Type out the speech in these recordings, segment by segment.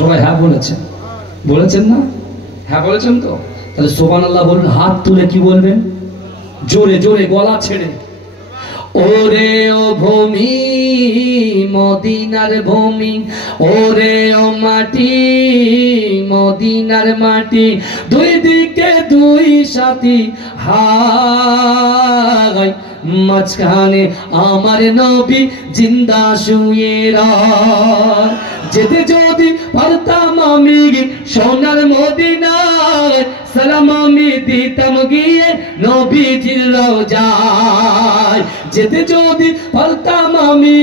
সবাই হ্যাঁ বলেছেন, বলেছেন না? হ্যাঁ বলেছেন তো? তাহলে সুবহানাল্লাহ বলুন। হাত তুলে কি বলবেন? জোরে জোরে, গলা ছেড়ে। ওরে ও ভূমি মদিনার ভূমি, ওরে ও মাটি মদিনার মাটি, দুই দিকে দুই সাথী হায়, মাঝখানে আমার নবী জিন্দা শুয়ে রয়। যেতে যদি পারতাম আমি সোনার মদিনায়, সালাম আমি দিতাম গিয়ে নবীজির রওজায়। যেতে যদি পারতাম আমি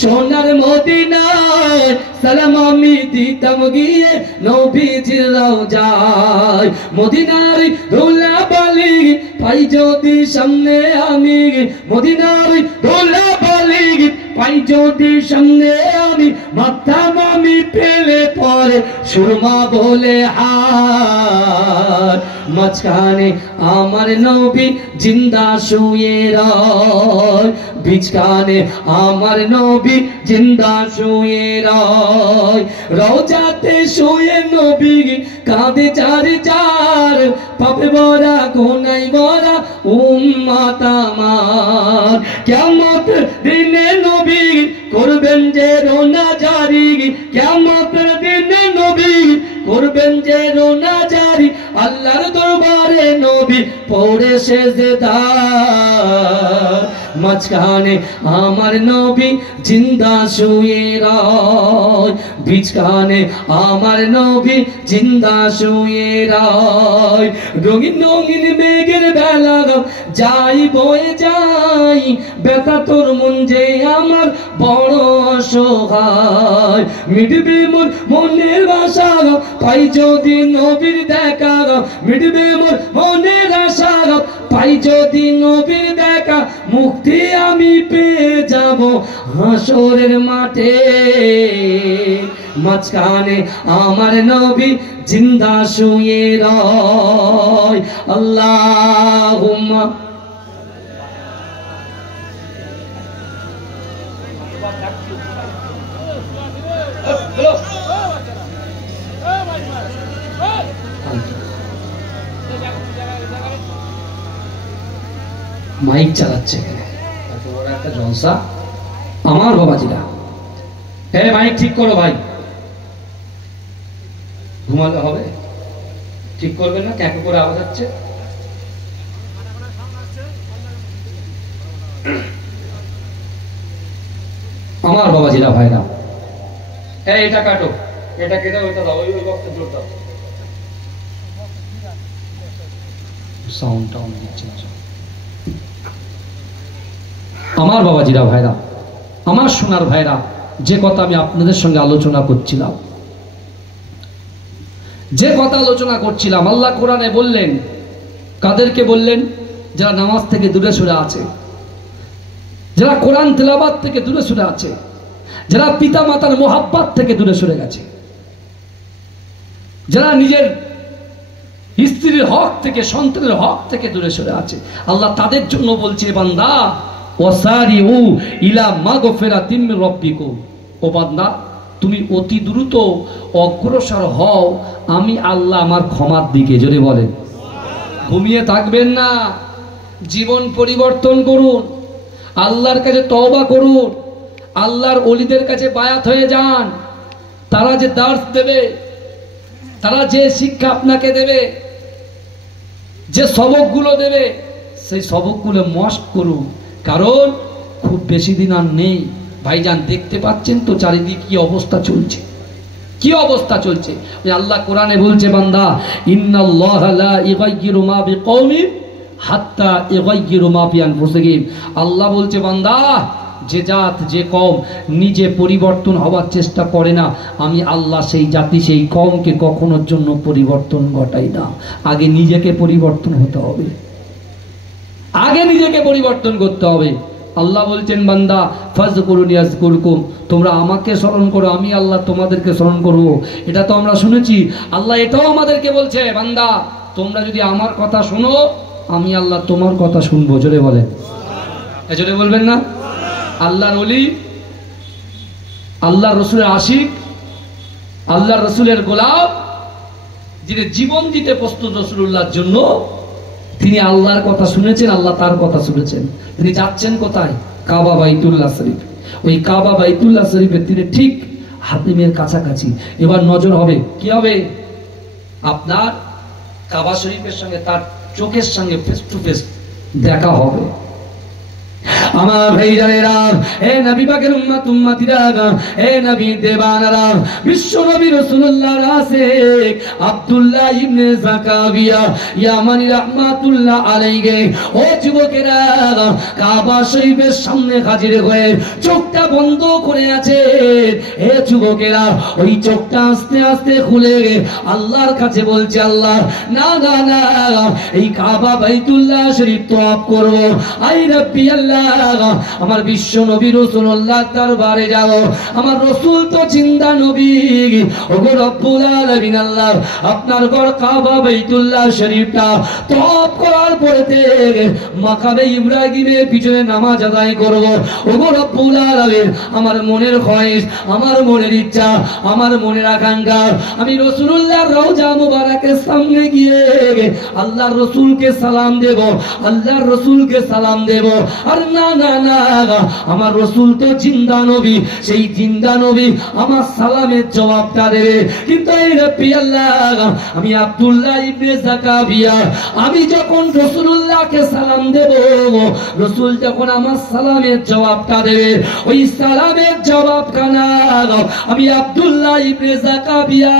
সোনার মদিনায়, সালাম আমি দিতাম গিয়ে নবীজির রওজায়। মদিনার ধুলাবালি পাই যদি সামনে আমি, মদিনার ধুলাবালি পাই যদি সামনে আমি, মাথাম আমি পেলে পরে সুরমা বলে হার, মাঝখানে আমার নবী জিন্দা শুয়ে রয়, বিছখানে আমার নবী জিন্দা শুয়ে রয়। রওজাতে শুয়ে নবী কাঁদে চার চার, পাপে ভরা গুনায় ভরা উম্মত আমার। কিয়ামত দিনে নবী করবেন যে রোনা জারি, কিয়ামত দিনে নবী করবেন যে রোনা জারি, আল্লাহর দরবারে নবী পড়ে সেজদার, মাঝখানে আমার নবী জিন্দা শুয়ে রয়, বিছখানে আমার নবী জিন্দা শুয়ে রয়। রঙিন রঙিন মেঘের বেলা যাই বয়ে যাই, ব্যথা তোর মন যে আমার বড় অসহায়, মিটবে মোর মনের আশা পাই যদি নবীর দেখা, মিটবে মোর মনের আশা পাই যদি নবীর দেখা, মুক্তি আমি পেয়ে যাব হাসরের মাঠে, মাঝখানে আমার নবী জিন্দা শুয়ে রয়। আল্লাহুম্মা মাইক চালাচ্ছে এখানে, এত বড় একটা জলসা। আমার বাবাজিরা, মাইক ঠিক করো ভাই, ঘুমালে হবে? ঠিক করবেন না? ক্যাঁকো করে আওয়াজ হচ্ছে। আমার বাবাজিরা ভাইরা, এটা কাটো, এটা কেটে ওইটা দাও, ওই বক্সে জোর দাও। সাউন্ডটা অন দিচ্ছে না। আমার বাবাজিরা ভাইরা, আমার সোনার ভাইরা, যে কথা আমি আপনাদের সঙ্গে আলোচনা করছিলাম, আল্লাহ কোরআনে বললেন, কাদেরকে বললেন? যারা নামাজ থেকে দূরে সরে আছে, যারা কোরআন তেলাওয়াত থেকে দূরে সরে আছে, যারা পিতা মাতার মোহাব্বত থেকে দূরে সরে গেছে, যারা নিজের স্ত্রীর হক থেকে, সন্তানের হক থেকে দূরে সরে আছে, আল্লাহ তাদের জন্য বলছে, বান্দা ওয়াসারিউ ইলা মাগফিরাতিন মির রাব্বিকুম, ও বান্দা তুমি অতি দ্রুত অগ্রসর হও আমি আল্লাহ আমার ক্ষমার দিকে। জোরে বলেন। ঘুমিয়ে থাকবেন না, জীবন পরিবর্তন করুন, আল্লাহর কাছে তওবা করুন, আল্লাহর ওলিদের কাছে বায়াত হয়ে যান। তারা যে দার্স দেবে, তারা যে শিক্ষা আপনাকে দেবে, যে সবকগুলো দেবে, সেই সবকগুলো মস্ত করুন, কারণ খুব বেশি দিন আর নেই। ভাইজান দেখতে পাচ্ছেন তো চারিদিকে কি অবস্থা চলছে, কি অবস্থা চলছে। আল্লাহ কোরআনে বলছে, বান্দা ইন্নাল্লাহা লা ইগাইয়িরু মা বিকওমিন হাত্তা ইগাইয়িরু মা বিআনফুসিহিম। আল্লাহ বলছে, বান্দা যে জাত, যে কওম নিজে পরিবর্তন হওয়ার চেষ্টা করে না, আমি আল্লাহ সেই জাতি, সেই কওমকে কখনোর জন্য পরিবর্তন ঘটাই না। আগে নিজেকে পরিবর্তন হতে হবে, আগে নিজেকে পরিবর্তন করতে হবে। আল্লাহ বলছেন, বান্দা ফাযকুরুনি আযকুরকুম, তোমরা আমাকে স্মরণ করো, আমি আল্লাহ তোমাদেরকে স্মরণ করব। এটা তো আমরা শুনেছি। আল্লাহ এটাও আমাদেরকে বলছে, বান্দা তোমরা যদি আমার কথা শোনো, আমি আল্লাহ তোমার কথা শুনবো। জোরে বলেন, জোরে বলবেন না? আল্লাহর ওলি, আল্লাহ রসুলের আশিক, আল্লাহ রসুলের গোলাম, যিনি জীবন দিতে প্রস্তুত রাসূলুল্লাহর জন্য, তিনি আল্লাহর কথা শুনেছেন, আল্লাহ তার কথা শুনেছেন। তিনি যাচ্ছেন কোথায়? কাবা বাইতুল্লাহ শরীফ। ওই কাবা বাইতুল্লাহ শরীফের তিনি ঠিক হাতিমের কাছাকাছি। এবার নজর হবে, কি হবে? আপনার কাবা শরীফের সঙ্গে তার চোখের সঙ্গে ফেস টু ফেস দেখা হবে। আমার ভাইজানেরা, হে নবী পাকের উম্মত উম্মতিরা, হে নবী দেবানারা, বিশ্ব নবী রাসূলুল্লাহর আশিক আব্দুল্লাহ ইবনে যাকাবিয়া ইয়ামানি রাহমাতুল্লাহ আলাইহি, ও যুবকেরা, কাবা শরীফের সামনে হাজির হয়ে চোখটা বন্ধ করে আছে। হে যুবকেরা, ওই চোখটা আস্তে আস্তে খুলে আল্লাহর কাছে বলছে, আল্লাহ না না না, এই কাবা বাইতুল্লাহ শরীফ তওয়াফ করব। আই রাব্বি আল্লাহ, আমার বিশ্ব নবী রাসূলুল্লাহ দরবারে যাও। আমার রাসূল তো জিন্দা নবী। ওগো রব্বুল আলামিন আল্লাহ, আপনার ঘর কাবা বাইতুল্লাহ শরীফটা তওয়াফ করার পরেতে মাকামে ইব্রাহিমের পিছনে নামাজ আদায় করব। ওগো রব্বুল আলামিন, আমার মনের খয়েশ, আমার মনের ইচ্ছা, আমার মনের আকাঙ্ক্ষা, আমি রাসূলুল্লাহর রওজা মুবারকের সামনে গিয়ে আল্লাহর রাসূলকে সালাম দেব, আল্লাহর রাসূলকে সালাম দেব। আর না না না, আমার রাসূল তো জিন্দা নবী, সেই জিন্দা নবী আমার সালামের জবাবটা দেবে। কিন্তু এই রাব্বি আল্লাহ, আমি আব্দুল্লাহ ইবনে যাকাবিয়া, আমি যখন রাসূলুল্লাহকে সালাম দেব, রাসূল যখন আমার সালামের জবাবটা দেবে, ওই সালামের জবাবখানা আমি আব্দুল্লাহ ইবনে যাকাবিয়া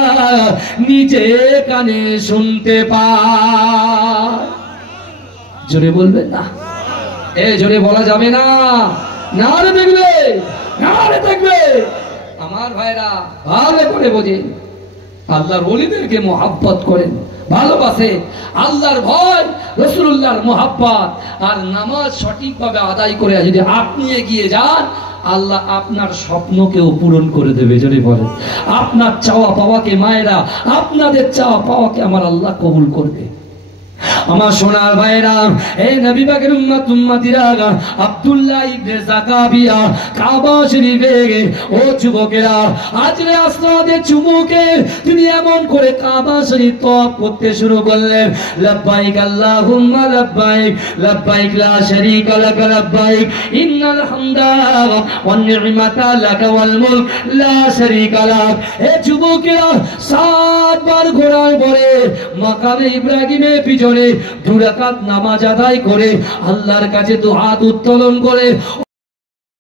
নিজে কানে শুনতে পাই। জোরে বলবেন না? জোরে বলা যাবে না? নারে দেখবে, নারে দেখবে। আমার ভাইরা ভালো করে বোঝেন, আল্লাহর ওলিদেরকে মোহাব্বত করেন, ভালোবাসে, আল্লাহর ভয়, রাসূলুল্লাহর মোহাব্বত আর নামাজ সঠিকভাবে আদায় করে যদি আপনি এগিয়ে যান, আল্লাহ আপনার স্বপ্নকেও পূরণ করে দেবে। যদি বলেন, আপনার চাওয়া পাওয়াকে, মায়েরা, আপনাদের চাওয়া পাওয়াকে আমার আল্লাহ কবুল করবে। আমার সোনার ভাইরা, এই নবী পাকের উম্মত উম্মতিরা, আব্দুল্লাহ ইবনে যাকাবিয়া কাবা শরীফে, ও যুবকেরা, হাজরে আসওয়াদের চুমুকে তিনি এমন করে কাবা শরীফ তওয়াফ করতে শুরু করলেন। লাব্বাইক আল্লাহুম্মা লাব্বাইক, লাব্বাইক লা শারীকা লাক লাব্বাইক, ইন্নাল হামদা ওয়ান নি'মাতা লাক ওয়াল মুলক লা শারীকা লাক। হে যুবকেরা, 7 বার ঘোরার পরে মাকামে ইব্রাহিমের পিছনে 2 রাকাত নামাজ আদায় করে আল্লাহর কাছে দুহাত উত্তোলন করে